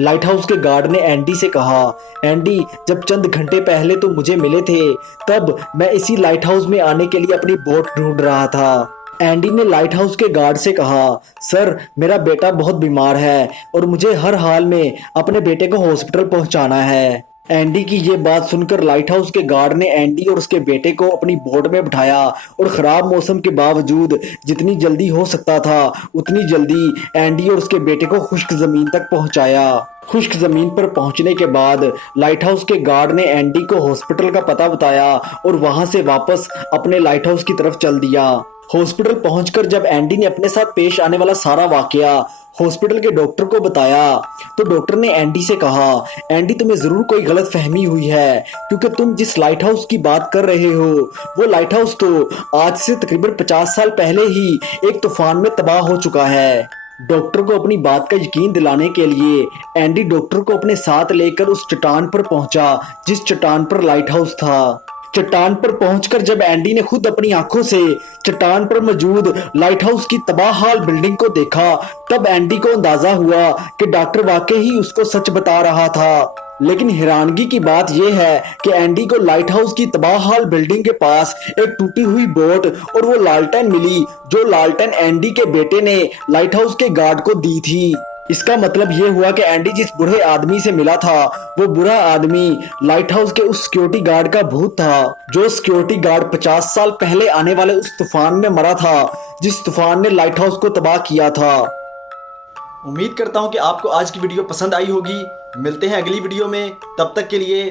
Light house के guard ने Andy से कहा, एंडी, जब चंद घंटे पहले तुम मुझे मिले थे तब मैं इसी लाइट हाउस में आने के लिए अपनी बोट ढूंढ रहा था। एंडी ने लाइट हाउस के गार्ड से कहा, सर, मेरा बेटा बहुत बीमार है और मुझे हर हाल में अपने बेटे को हॉस्पिटल पहुंचाना है। एंडी की ये बात सुनकर लाइट हाउस के गार्ड ने एंडी और उसके बेटे को अपनी बोट में बिठाया और खराब मौसम के बावजूद जितनी जल्दी हो सकता था उतनी जल्दी एंडी और उसके बेटे को खुश्क जमीन तक पहुंचाया। खुश्क जमीन पर पहुंचने के बाद लाइट हाउस के गार्ड ने एंडी को हॉस्पिटल का पता बताया और वहां से वापस अपने लाइट हाउस की तरफ चल दिया। हॉस्पिटल पहुंचकर जब एंडी ने अपने साथ पेश आने वाला सारा वाकया हॉस्पिटल के डॉक्टर को बताया तो डॉक्टर ने एंडी से कहा, एंडी, तुम्हें जरूर कोई गलत फहमी हुई है क्योंकि तुम जिस लाइट हाउस की बात कर रहे हो वो लाइट हाउस तो आज से तकरीबन 50 साल पहले ही एक तूफान में तबाह हो चुका है। डॉक्टर को अपनी बात का यकीन दिलाने के लिए एंडी डॉक्टर को अपने साथ लेकर उस चट्टान पर पहुंचा जिस चट्टान पर लाइट हाउस था। चट्टान पर पहुंचकर जब एंडी ने खुद अपनी आंखों से चट्टान पर मौजूद लाइट हाउस की तबाहहाल बिल्डिंग को देखा तब एंडी को अंदाजा हुआ कि डॉक्टर वाकई ही उसको सच बता रहा था। लेकिन हैरानगी की बात यह है कि एंडी को लाइट हाउस की तबाहहाल बिल्डिंग के पास एक टूटी हुई बोट और वो लालटेन मिली जो लालटेन एंडी के बेटे ने लाइट हाउस के गार्ड को दी थी। इसका मतलब ये हुआ कि एंडी जिस बूढ़े आदमी से मिला था वो बुरा आदमी लाइट हाउस के उस सिक्योरिटी गार्ड का भूत था जो सिक्योरिटी गार्ड 50 साल पहले आने वाले उस तूफान में मरा था जिस तूफान ने लाइट हाउस को तबाह किया था। उम्मीद करता हूँ कि आपको आज की वीडियो पसंद आई होगी। मिलते हैं अगली वीडियो में, तब तक के लिए